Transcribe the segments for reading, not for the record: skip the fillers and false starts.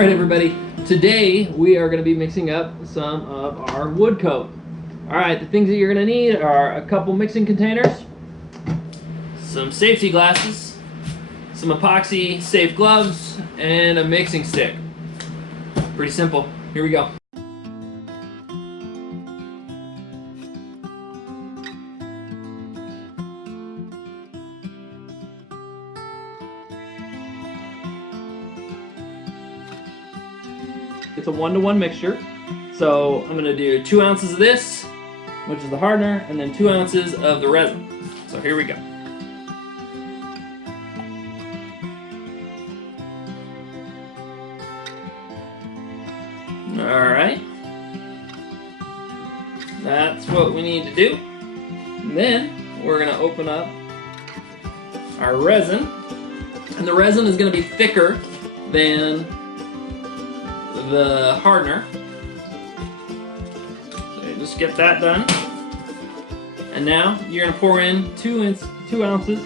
Alright everybody, today we are going to be mixing up some of our wood coat. Alright, the things that you're going to need are a couple mixing containers, some safety glasses, some epoxy safe gloves, and a mixing stick. Pretty simple. Here we go. It's a 1-to-1 mixture, so I'm going to do 2 ounces of this, which is the hardener, and then 2 ounces of the resin. So here we go. Alright, that's what we need to do. And then we're going to open up our resin, and the resin is going to be thicker than the hardener. So you just get that done. And now you're going to pour in 2 ounces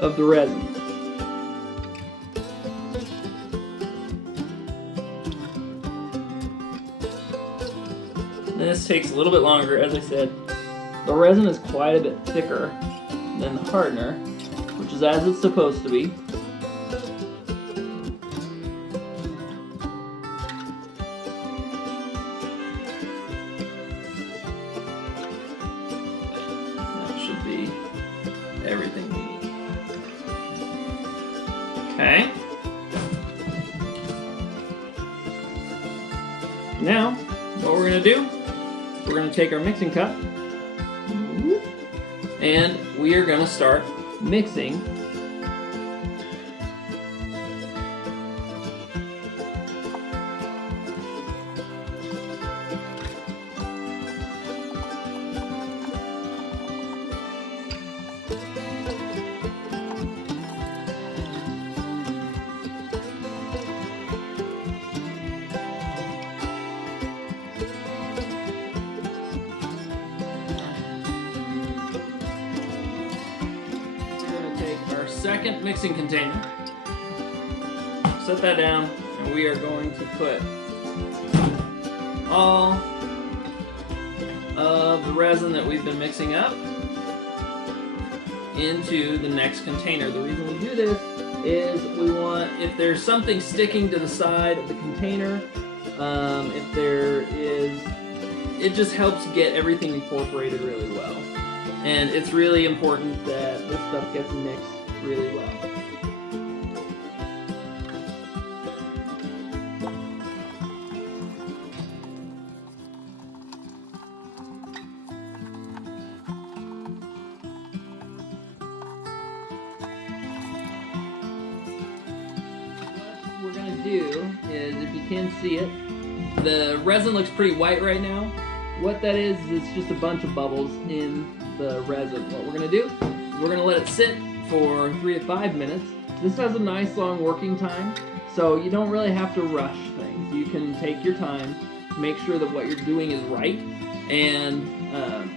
of the resin. This takes a little bit longer, as I said. The resin is quite a bit thicker than the hardener, which is as it's supposed to be. Should be everything we need. Okay. Now, what we're going to do, we're going to take our mixing cup and we are going to start mixing second mixing container. Set that down, and we are going to put all of the resin that we've been mixing up into the next container. The reason we do this is we want, if there's something sticking to the side of the container, if there is, it just helps get everything incorporated really well. And it's really important that this stuff gets mixed really well. What we're going to do is, if you can see it, the resin looks pretty white right now. What that is it's just a bunch of bubbles in the resin. What we're going to do is we're going to let it sit for 3 to 5 minutes. This has a nice long working time, so you don't really have to rush things. You can take your time, make sure that what you're doing is right, and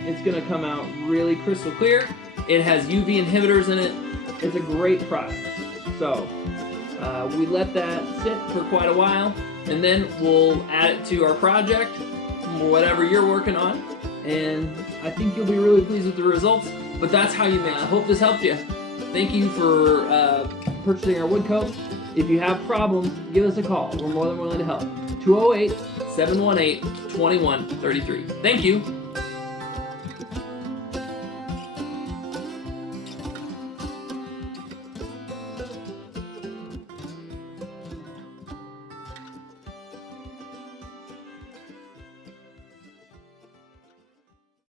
it's going to come out really crystal clear. It has UV inhibitors in it. It's a great product. So we let that sit for quite a while, and then we'll add it to our project, whatever you're working on, and I think you'll be really pleased with the results. But that's how you make it. I hope this helped you. Thank you for purchasing our wood coat. If you have problems, give us a call. We're more than willing to help. 208-718-2133. Thank you.